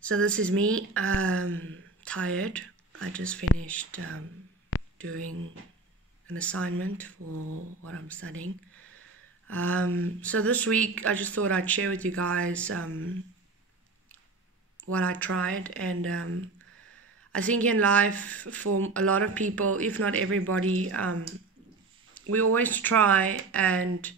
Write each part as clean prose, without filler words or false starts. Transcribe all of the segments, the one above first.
So this is me, tired. I just finished doing an assignment for what I'm studying. So this week I just thought I'd share with you guys what I tried, and I think in life for a lot of people, if not everybody, we always try and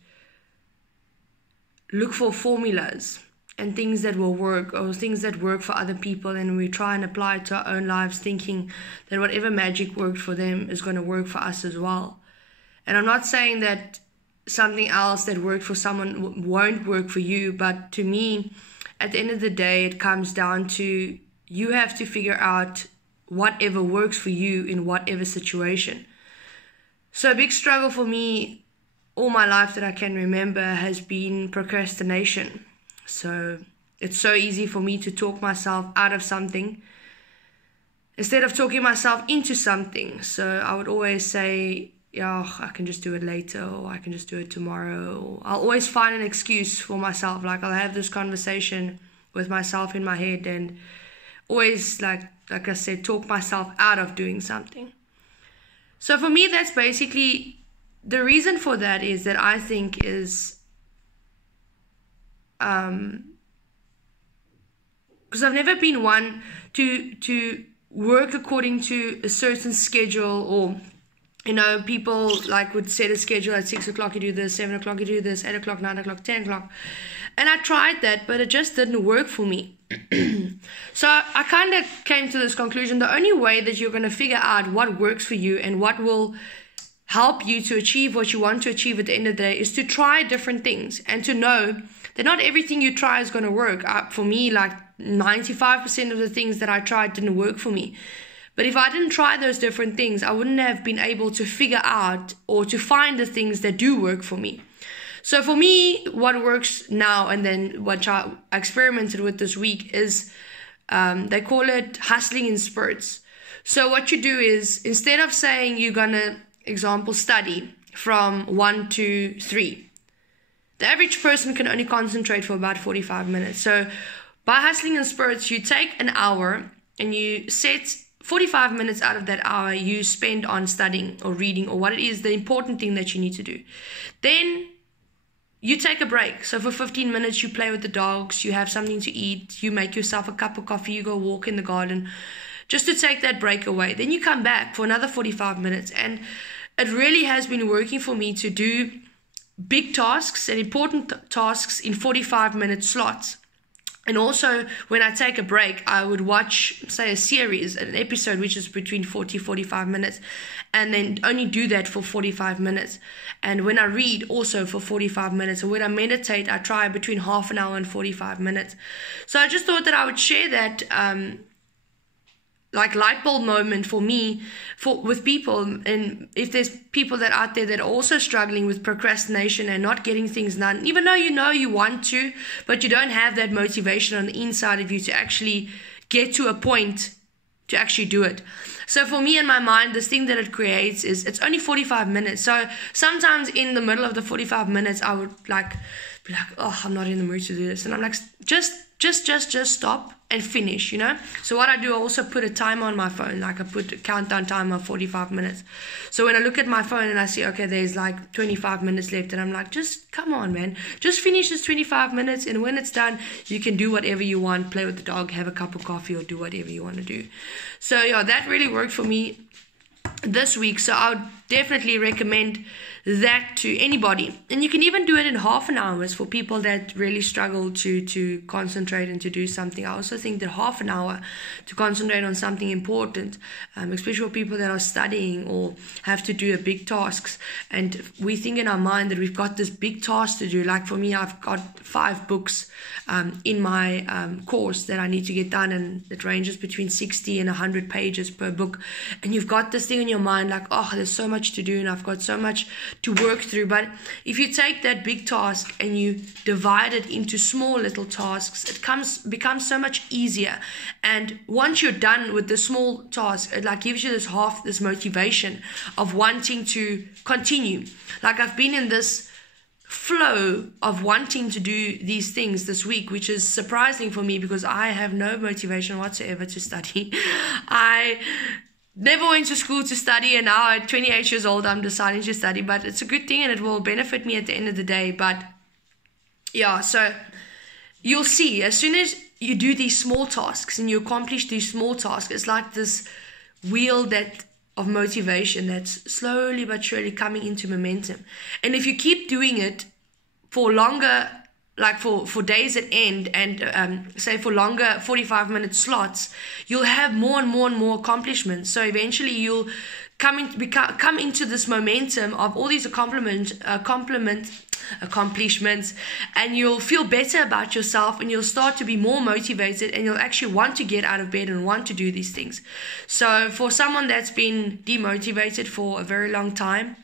look for formulas and things that will work, or things that work for other people, and we try and apply it to our own lives, thinking that whatever magic worked for them is going to work for us as well. And I'm not saying that something else that worked for someone won't work for you, but to me, at the end of the day, it comes down to you have to figure out whatever works for you in whatever situation. So a big struggle for me all my life that I can remember has been procrastination. So it's so easy for me to talk myself out of something instead of talking myself into something. So I would always say, yeah, I can just do it later, or I can just do it tomorrow. Or I'll always find an excuse for myself. Like I'll have this conversation with myself in my head and always, like I said, talk myself out of doing something. So for me, that's basically the reason for that is that I think is because I've never been one to work according to a certain schedule, or people like would set a schedule at 6 o'clock you do this, 7 o'clock you do this, 8 o'clock, 9 o'clock, 10 o'clock, and I tried that, but it just didn't work for me. So I kind of came to this conclusion: the only way that you're going to figure out what works for you and what will help you to achieve what you want to achieve at the end of the day is to try different things, and to know that not everything you try is going to work. For me, like 95% of the things that I tried didn't work for me. But if I didn't try those different things, I wouldn't have been able to figure out or to find the things that do work for me. So for me, what works now, and then what I experimented with this week, is they call it hustling in spurts. So what you do is, instead of saying you're going to, example, study from 1 to 3, the average person can only concentrate for about 45 minutes. So by hustling in spurts, you take an hour and you set 45 minutes out of that hour you spend on studying or reading or what it is, the important thing that you need to do. Then you take a break. So for 15 minutes, you play with the dogs, you have something to eat, you make yourself a cup of coffee, you go walk in the garden, just to take that break away. Then you come back for another 45 minutes. And it really has been working for me to do big tasks and important tasks in 45-minute slots. And also, when I take a break, I would watch, say, a series, an episode, which is between 40-45 minutes, and then only do that for 45 minutes. And when I read, also for 45 minutes. And when I meditate, I try between half an hour and 45 minutes. So I just thought that I would share that like light bulb moment for me with people. And if there's people that out there that are also struggling with procrastination and not getting things done, even though you want to, but you don't have that motivation on the inside of you to actually get to a point to actually do it. So for me, in my mind, this thing that it creates is, it's only 45 minutes. So sometimes in the middle of the 45 minutes, I would be like, oh, I'm not in the mood to do this. And I'm like, just stop and finish, So what I do, I also put a timer on my phone. Like I put a countdown timer of 45 minutes. So when I look at my phone and I see, okay, there's like 25 minutes left, and I'm like, just come on, man. Just finish this 25 minutes. And when it's done, you can do whatever you want, play with the dog, have a cup of coffee, or do whatever you want to do. So yeah, that really worked for me this week. So I would definitely recommend that to anybody. And you can even do it in half an hour for people that really struggle to concentrate and to do something. I also think that half an hour to concentrate on something important, especially for people that are studying or have to do a big tasks, and we think in our mind that we've got this big task to do. Like for me, I've got 5 books in my course that I need to get done, and it ranges between 60 and 100 pages per book. And you've got this thing in your mind like, oh, there's so much to do and I've got so much to work through. But if you take that big task and you divide it into small little tasks, it becomes so much easier. And once you're done with the small task, it like gives you this motivation of wanting to continue. Like I've been in this flow of wanting to do these things this week, which is surprising for me because I have no motivation whatsoever to study. I never went to school to study, and now at 28 years old I'm deciding to study, but it's a good thing and it will benefit me at the end of the day. But yeah, so you'll see, as soon as you do these small tasks and you accomplish these small tasks, it's like this wheel of motivation that's slowly but surely coming into momentum. And if you keep doing it for longer, like for days at end, and say for longer 45-minute slots, you'll have more and more and more accomplishments. So eventually you'll come into this momentum of all these accomplishments, and you'll feel better about yourself, and you'll start to be more motivated, and you'll actually want to get out of bed and want to do these things. So for someone that's been demotivated for a very long time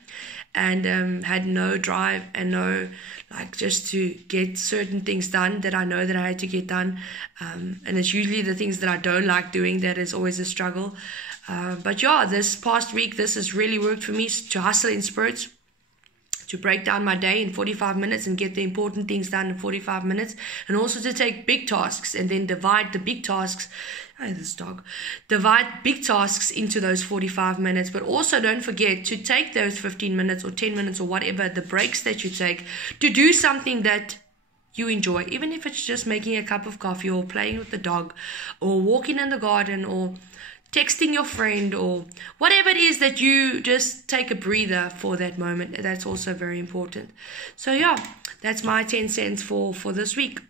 and had no drive and no, like, just to get certain things done that I know that I had to get done, and it's usually the things that I don't like doing that is always a struggle. But yeah, this past week, this has really worked for me, to hustle in spurts, to break down my day in 45 minutes and get the important things done in 45 minutes, and also to take big tasks and then divide the big tasks. Divide big tasks into those 45 minutes, but also don't forget to take those 15 minutes or 10 minutes or whatever, the breaks that you take, to do something that you enjoy, even if it's just making a cup of coffee or playing with the dog or walking in the garden or texting your friend or whatever it is, that you just take a breather for that moment. That's also very important. So yeah, that's my 10 cents for this week.